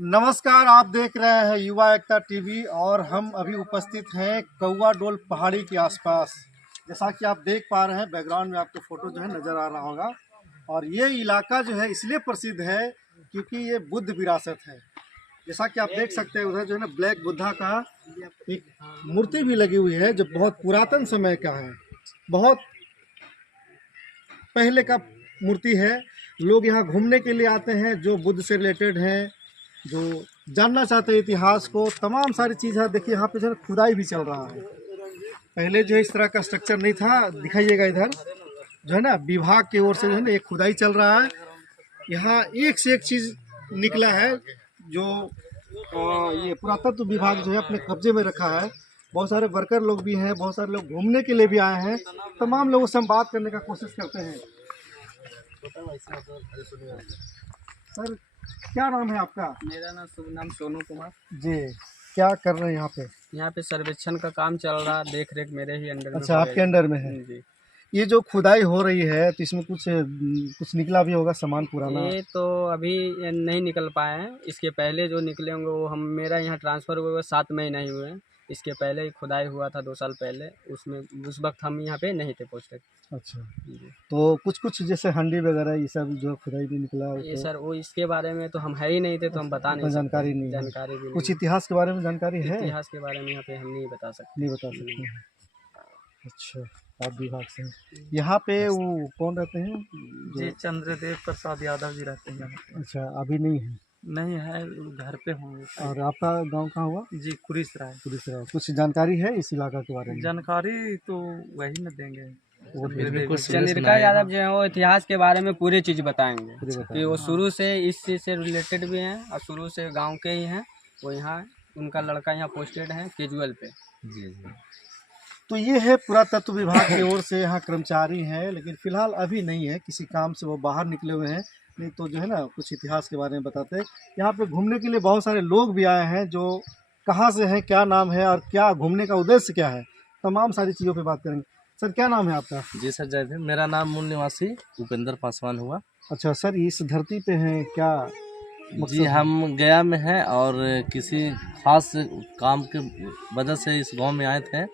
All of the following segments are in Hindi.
नमस्कार, आप देख रहे हैं युवा एकता टीवी और हम अभी उपस्थित हैं कौवा डोल पहाड़ी के आसपास। जैसा कि आप देख पा रहे हैं, बैकग्राउंड में आपको फोटो जो है नज़र आ रहा होगा। और ये इलाका जो है इसलिए प्रसिद्ध है क्योंकि ये बुद्ध विरासत है। जैसा कि आप देख सकते हैं, उधर जो है ना ब्लैक बुद्धा का एक मूर्ति भी लगी हुई है जो बहुत पुरातन समय का है, बहुत पहले का मूर्ति है। लोग यहाँ घूमने के लिए आते हैं जो बुद्ध से रिलेटेड हैं, जो जानना चाहते हैं इतिहास को। तमाम सारी चीज़ है। देखिए यहाँ पे जो है खुदाई भी चल रहा है। पहले जो है इस तरह का स्ट्रक्चर नहीं था। दिखाइएगा इधर जो है ना विभाग की ओर से जो है ना एक खुदाई चल रहा है। यहाँ एक से एक चीज़ निकला है जो ये पुरातत्व विभाग जो है अपने कब्जे में रखा है। बहुत सारे वर्कर लोग भी हैं, बहुत सारे लोग घूमने के लिए भी आए हैं। तमाम लोगों से हम बात करने का कोशिश करते हैं। सर, क्या नाम है आपका? मेरा नाम शुभ नाम सोनू कुमार जी। क्या कर रहे हैं यहाँ पे? यहाँ पे सर्वेक्षण का काम चल रहा, देख रेख मेरे ही अंडर में। अच्छा, आपके अंडर में है जी। ये जो खुदाई हो रही है तो इसमें कुछ निकला भी होगा सामान पुराना? ये तो अभी नहीं निकल पाए हैं। इसके पहले जो निकले होंगे वो मेरा यहाँ ट्रांसफ़र हुए 7 महीने नहीं हुए हैं। इसके पहले ही खुदाई हुआ था 2 साल पहले, उसमें उस वक्त हम यहाँ पे नहीं थे पोस्टेड। अच्छा, तो कुछ जैसे हंडी वगैरह ये सब जो खुदाई भी निकला ये तो सर वो इसके बारे में तो हम है ही नहीं थे, तो हम बता नहीं सकते। जानकारी नहीं है। जानकारी भी कुछ नहीं। इतिहास के बारे में जानकारी है? इतिहास के बारे में यहाँ पे हम नहीं बता सकते। नहीं बता सकते हैं। अच्छा, आप विभाग से हैं। यहाँ पे वो कौन रहते हैं? जी, चंद्रदेव प्रसाद यादव जी रहते हैं यहाँ पे। अच्छा, अभी नहीं है? नहीं है, घर पे होंगे। और आपका गांव कहाँ हुआ? जी, कुरिसराय। पुलिस। कुछ जानकारी है इस इलाका के बारे में? जानकारी तो वही न देंगे। वो चंद्रिका यादव जो है वो इतिहास के बारे में पूरी चीज़ बताएंगे कि वो शुरू से इस चीज़ से रिलेटेड भी हैं और शुरू से गांव के ही हैं। वो यहाँ उनका लड़का यहाँ पोस्टेड है कैजुअल पे। जी। तो ये है पुरातत्व विभाग की ओर से यहाँ कर्मचारी हैं, लेकिन फिलहाल अभी नहीं है, किसी काम से वो बाहर निकले हुए हैं। नहीं तो जो है ना कुछ इतिहास के बारे में बताते हैं। यहाँ पे घूमने के लिए बहुत सारे लोग भी आए हैं जो कहाँ से हैं, क्या नाम है और क्या घूमने का उद्देश्य क्या है, तमाम सारी चीज़ों पे बात करेंगे। सर, क्या नाम है आपका? जी सर, जय भीम। मेरा नाम मूल निवासी उपेंद्र पासवान हुआ। अच्छा सर, इस धरती पे हैं क्या? जी, हम गया में हैं और किसी खास काम के वजह से इस गांव में आए थे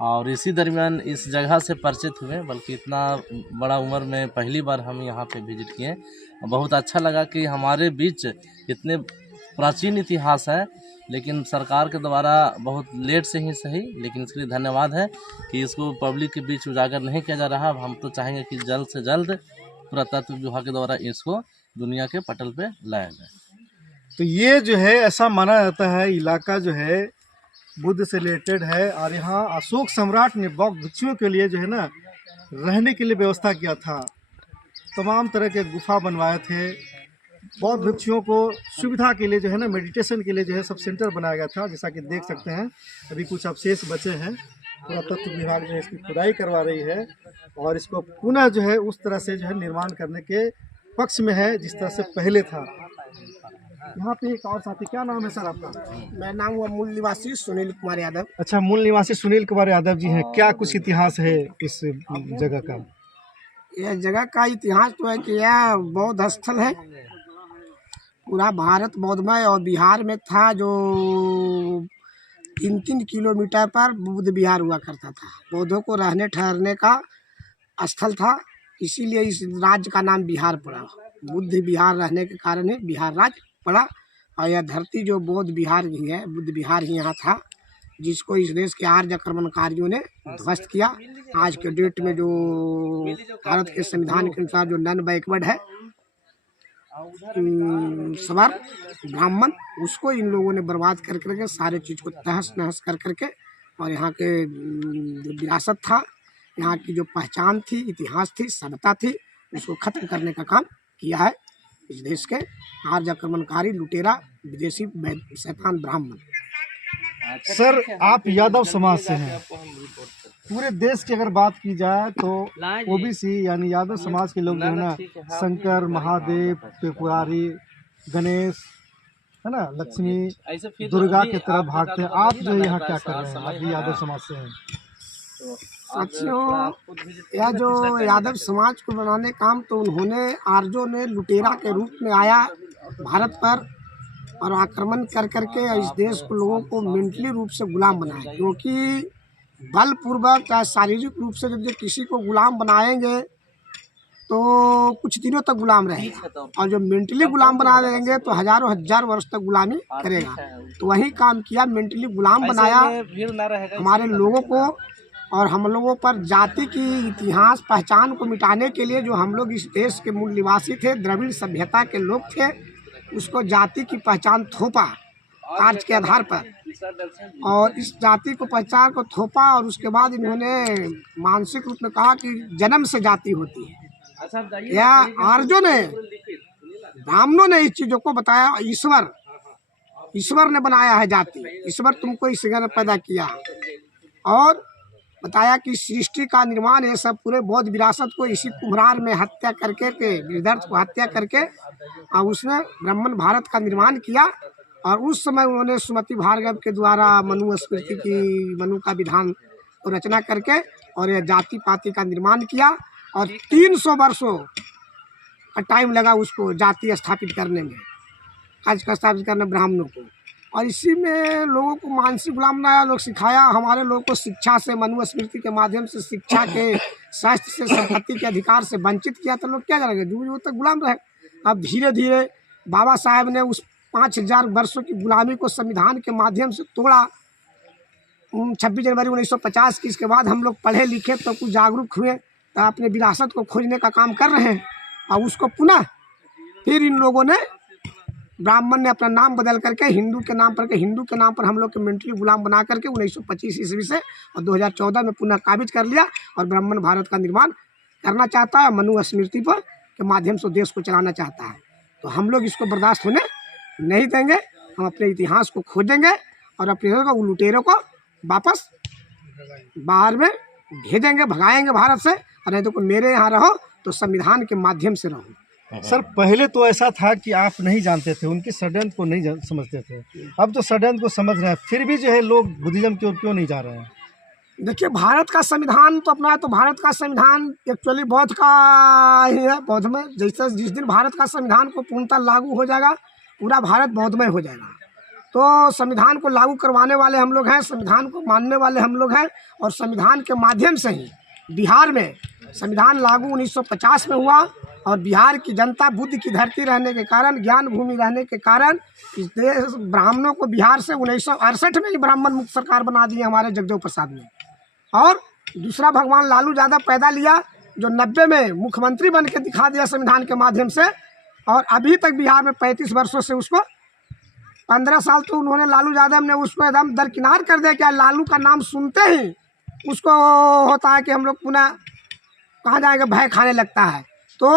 और इसी दरमियान इस जगह से परिचित हुए। बल्कि इतना बड़ा उम्र में पहली बार हम यहाँ पे विजिट किए। बहुत अच्छा लगा कि हमारे बीच इतने प्राचीन इतिहास है, लेकिन सरकार के द्वारा बहुत लेट से ही सही, लेकिन इसके लिए धन्यवाद है कि इसको पब्लिक के बीच उजागर नहीं किया जा रहा। हम तो चाहेंगे कि जल्द से जल्द पुरातत्व विभाग के द्वारा इसको दुनिया के पटल पे लाया जाए। तो ये जो है ऐसा माना जाता है इलाका जो है बुद्ध से रिलेटेड है। और यहाँ अशोक सम्राट ने बौद्ध भिक्षुओं के लिए जो है ना रहने के लिए व्यवस्था किया था। तमाम तरह के गुफा बनवाए थे बौद्ध भिक्षुओं को सुविधा के लिए, जो है ना मेडिटेशन के लिए जो है सब सेंटर बनाया गया था। जैसा कि देख सकते हैं अभी कुछ अवशेष बचे हैं। पुरातत्व विभाग जो है इसकी खुदाई करवा रही है और इसको पुनः जो है उस तरह से जो है निर्माण करने के पक्ष में है जिस तरह से पहले था। यहाँ पे एक और साथी, क्या नाम है सर आपका? मेरा नाम हुआ मूल निवासी सुनील कुमार यादव। अच्छा, मूल निवासी सुनील कुमार यादव जी हैं। क्या कुछ इतिहास है इस जगह का? यह जगह का इतिहास तो है कि यह बौद्ध स्थल है। पूरा भारत बौद्धमय और बिहार में था, जो 3-3 किलोमीटर पर बुद्ध विहार हुआ करता था। बौद्धों को रहने ठहरने का स्थल था, इसीलिए इस राज्य का नाम बिहार पड़ा। बुद्ध विहार रहने के कारण ही बिहार राज्य पड़ा। और यह धरती जो बौद्ध विहार ही है, बुद्ध विहार ही यहाँ था, जिसको इस देश के आर्य आक्रमणकारियों ने ध्वस्त किया। आज के डेट में जो भारत के संविधान के अनुसार जो नॉन बैकवर्ड है, सवार ब्राह्मण, उसको इन लोगों ने बर्बाद कर करके सारे चीज़ को तहस नहस कर करके, और यहाँ के जो विरासत था, यहाँ की जो पहचान थी, इतिहास थी, सभ्यता थी, उसको खत्म करने का काम किया है इस देश के आर्य आक्रमणकारी लुटेरा विदेशी शैतान ब्राह्मण। सर, आप यादव समाज से हैं। पूरे देश की अगर बात की जाए तो ओबीसी यानी यादव समाज के लोग जो है ना शंकर, महादेव, त्रिपुरारी, गणेश, है ना, लक्ष्मी, दुर्गा की तरफ भागते हैं। आप जो यहाँ क्या कर रहे हैं? आप भी यादव समाज से हैं। साथियों, यह जो यादव समाज को बनाने काम तो उन्होंने आर्यों ने लुटेरा के रूप में आया भारत पर और आक्रमण कर करके इस देश को लोगों को मेंटली रूप से गुलाम बनाया, क्योंकि बलपूर्वक या शारीरिक रूप से जब किसी को गुलाम बनाएंगे तो कुछ दिनों तक गुलाम रहेगा, और जो मेंटली गुलाम बना देंगे तो हजारों हजार वर्ष तक गुलामी करेगा। तो वही काम किया, मेंटली गुलाम बनाया हमारे लोगों को, और हम लोगों पर जाति की इतिहास पहचान को मिटाने के लिए जो हम लोग इस देश के मूल निवासी थे, द्रविड़ सभ्यता के लोग थे, उसको जाति की पहचान थोपा कार्य के आधार पर, और इस जाति को पहचान को थोपा, और उसके बाद इन्होंने मानसिक रूप में कहा कि जन्म से जाति होती है। या आर्यों ने, ब्राह्मणों ने इस चीज़ों को बताया, ईश्वर ने बनाया है जाति, ईश्वर तुमको इस जगह पैदा किया, और बताया कि सृष्टि का निर्माण ये सब पूरे बौद्ध विरासत को इसी कुम्हार में हत्या करके के निर्दर्श को हत्या करके और उसने ब्राह्मण भारत का निर्माण किया। और उस समय उन्होंने सुमति भार्गव के द्वारा मनुस्मृति की मनु का विधान को रचना करके और यह जाति पाति का निर्माण किया, और 300 वर्षों का टाइम लगा उसको जाति स्थापित करने में, आज का स्थापित करने ब्राह्मणों को। और इसी में लोगों को मानसिक गुलाम बनाया, लोग सिखाया, हमारे लोगों को शिक्षा से मनुस्मृति के माध्यम से शिक्षा के शास्त्र से संपत्ति के अधिकार से वंचित किया, तो लोग क्या करेंगे, दूर तक गुलाम रहे। अब धीरे धीरे बाबा साहब ने उस 5000 वर्षों की गुलामी को संविधान के माध्यम से तोड़ा। 26 जनवरी 1950 की इसके बाद हम लोग पढ़े लिखे तो कुछ जागरूक हुए, तो अपने विरासत को खोजने का काम कर रहे हैं। और उसको पुनः फिर इन लोगों ने, ब्राह्मण ने अपना नाम बदल करके हिंदू के नाम पर हम लोग के मेंटली गुलाम बना करके 1925 ईस्वी से और 2014 में पुनः काबिज कर लिया, और ब्राह्मण भारत का निर्माण करना चाहता है, मनुस्मृति पर के माध्यम से देश को चलाना चाहता है। तो हम लोग इसको बर्दाश्त होने नहीं देंगे, हम अपने इतिहास को खोजेंगे और अपने लुटेरों को वापस बाहर में भेजेंगे, भगाएंगे भारत से, और नहीं तो मेरे यहाँ रहो तो संविधान के माध्यम से रहो। सर पहले तो ऐसा था कि आप नहीं जानते थे, उनकी षड्यंत्र को नहीं समझते थे, अब तो षड्यंत्र को समझ रहे हैं, फिर भी जो है लोग बुद्धिज्म की ओर क्यों नहीं जा रहे हैं? देखिए, भारत का संविधान तो अपना है, तो भारत का संविधान एक्चुअली बौद्ध का ही है। बौद्ध में जैसे जिस दिन भारत का संविधान को पूर्णतः लागू हो जाएगा, पूरा भारत बौद्धमय हो जाएगा। तो संविधान को लागू करवाने वाले हम लोग हैं, संविधान को मानने वाले हम लोग हैं, और संविधान के माध्यम से ही बिहार में संविधान लागू 1950 में हुआ, और बिहार की जनता बुद्ध की धरती रहने के कारण, ज्ञान भूमि रहने के कारण, इस देश ब्राह्मणों को बिहार से 1968 में ही ब्राह्मण मुक्त सरकार बना दी हमारे जगदेव प्रसाद ने। और दूसरा भगवान लालू यादव पैदा लिया, जो 90 में मुख्यमंत्री बन के दिखा दिया संविधान के माध्यम से, और अभी तक बिहार में 35 वर्षों से उसको 15 साल तो उन्होंने, लालू यादव ने उसको एकदम दरकिनार कर दिया। क्या लालू का नाम सुनते ही उसको होता है कि हम लोग पुनः कहाँ जाएंगे, भय खाने लगता है। तो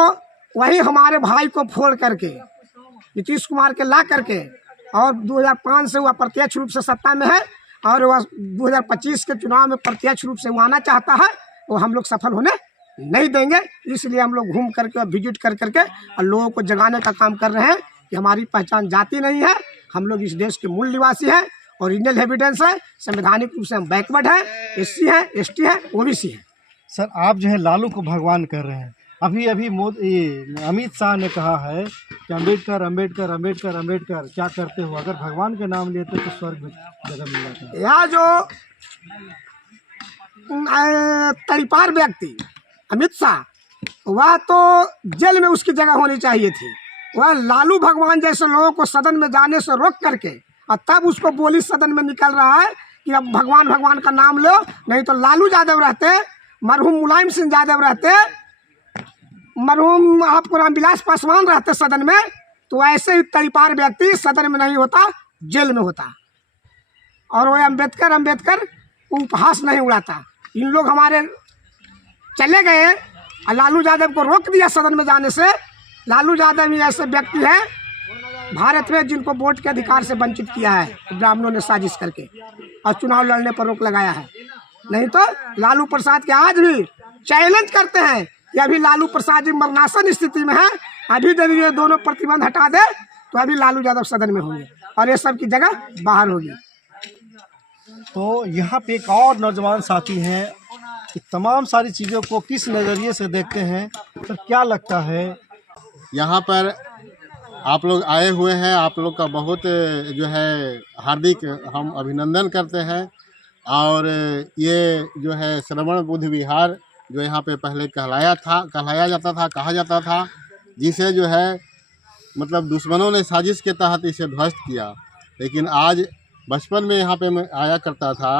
वही हमारे भाई को फोड़ करके नीतीश कुमार के ला करके, और 2005 से वह प्रत्यक्ष रूप से सत्ता में है, और वह 2025 के चुनाव में प्रत्यक्ष रूप से वो आना चाहता है, वो हम लोग सफल होने नहीं देंगे। इसलिए हम लोग घूम करके और विजिट कर करके और लोगों को जगाने का काम कर रहे हैं कि हमारी पहचान जाति नहीं है, हम लोग इस देश के मूल निवासी हैं, ओरिजिनल एविडेंस है, संवैधानिक रूप से हम बैकवर्ड हैं, SC है, ST है, OBC है। सर आप जो है लालू को भगवान कर रहे हैं। अभी अमित शाह ने कहा है कि अम्बेडकर अम्बेडकर अम्बेडकर अम्बेडकर, क्या करते हो, अगर भगवान के नाम लेते तो स्वर्ग में जगह मिल जाता। यह जो तड़ीपार व्यक्ति अमित शाह, वह तो जेल में उसकी जगह होनी चाहिए थी। वह लालू भगवान जैसे लोगों को सदन में जाने से रोक करके, और तब उसको बोली सदन में निकल रहा है कि अब भगवान भगवान का नाम लो, नहीं तो लालू यादव रहते, मरहूम मुलायम सिंह यादव रहते, मरहूम आपको रामविलास पासवान रहते सदन में, तो ऐसे ही तड़ीपार व्यक्ति सदन में नहीं होता, जेल में होता। और वो अम्बेडकर उपहास नहीं उड़ाता। इन लोग हमारे चले गए और लालू यादव को रोक दिया सदन में जाने से। लालू यादव ही ऐसे व्यक्ति है भारत में जिनको वोट के अधिकार से वंचित किया है ब्राह्मणों ने साजिश करके, और चुनाव लड़ने पर रोक लगाया है। नहीं तो लालू प्रसाद के आज भी चैलेंज करते हैं कि अभी लालू प्रसाद जी मरणासन स्थिति में है, अभी यदि ये दोनों प्रतिबंध हटा दे तो अभी लालू यादव सदन में होंगे और ये सब की जगह बाहर होगी। तो यहाँ पे एक और नौजवान साथी हैं कि तमाम सारी चीज़ों को किस नज़रिए से देखते हैं, तो क्या लगता है? यहाँ पर आप लोग आए हुए हैं, आप लोग का बहुत जो है हार्दिक हम अभिनंदन करते हैं। और ये जो है श्रवण बुद्ध विहार जो यहाँ पे पहले कहलाया जाता था, कहा जाता था, जिसे जो है मतलब दुश्मनों ने साजिश के तहत इसे ध्वस्त किया। लेकिन आज बचपन में यहाँ पे मैं आया करता था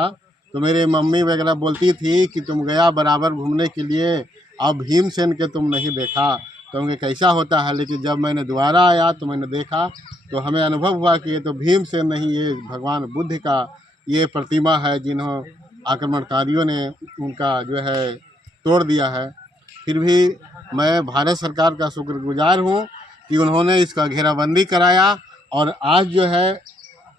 तो मेरे मम्मी वगैरह बोलती थी कि तुम गया बराबर घूमने के लिए, अब भीमसेन के तुम नहीं देखा तो उनके कैसा होता है। लेकिन जब मैंने दोबारा आया तो मैंने देखा तो हमें अनुभव हुआ कि ये तो भीमसेन नहीं, ये भगवान बुद्ध का ये प्रतिमा है जिन्हों आक्रमणकारियों ने उनका जो है तोड़ दिया है। फिर भी मैं भारत सरकार का शुक्रगुजार हूँ कि उन्होंने इसका घेराबंदी कराया और आज जो है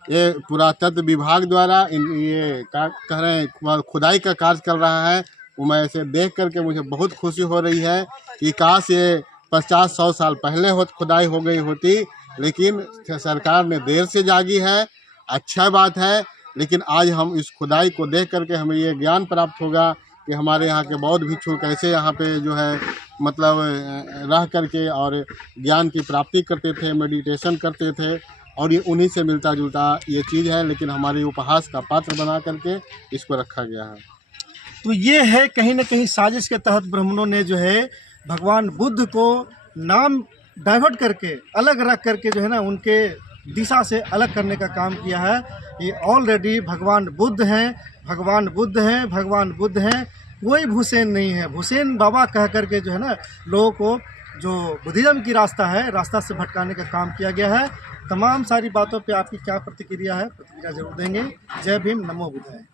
ये पुरातत्व विभाग द्वारा ये क्या कह रहे हैं खुदाई का कार्य चल रहा है। वो मैं ऐसे देख करके मुझे बहुत खुशी हो रही है कि काश ये 50-100 साल पहले खुदाई हो गई होती, लेकिन सरकार ने देर से जागी है, अच्छा बात है। लेकिन आज हम इस खुदाई को देख करके हमें ये ज्ञान प्राप्त होगा कि हमारे यहाँ के बौद्ध भिक्षु कैसे यहाँ पे जो है मतलब रह करके और ज्ञान की प्राप्ति करते थे, मेडिटेशन करते थे, और ये उन्हीं से मिलता जुलता ये चीज़ है। लेकिन हमारे उपहास का पात्र बना करके इसको रखा गया है। तो ये है कहीं ना कहीं साजिश के तहत ब्राह्मणों ने जो है भगवान बुद्ध को नाम डाइवर्ट करके अलग रख करके जो है ना उनके दिशा से अलग करने का काम किया है। ये ऑलरेडी भगवान बुद्ध हैं, भगवान बुद्ध हैं, भगवान बुद्ध हैं, कोई भूसेन नहीं है। भूसेन बाबा कह करके जो है ना लोगों को जो बुद्धिज़्म की रास्ता से भटकाने का काम किया गया है। तमाम सारी बातों पे आपकी क्या प्रतिक्रिया है, प्रतिक्रिया जरूर देंगे। जय भीम, नमो बुद्धाय।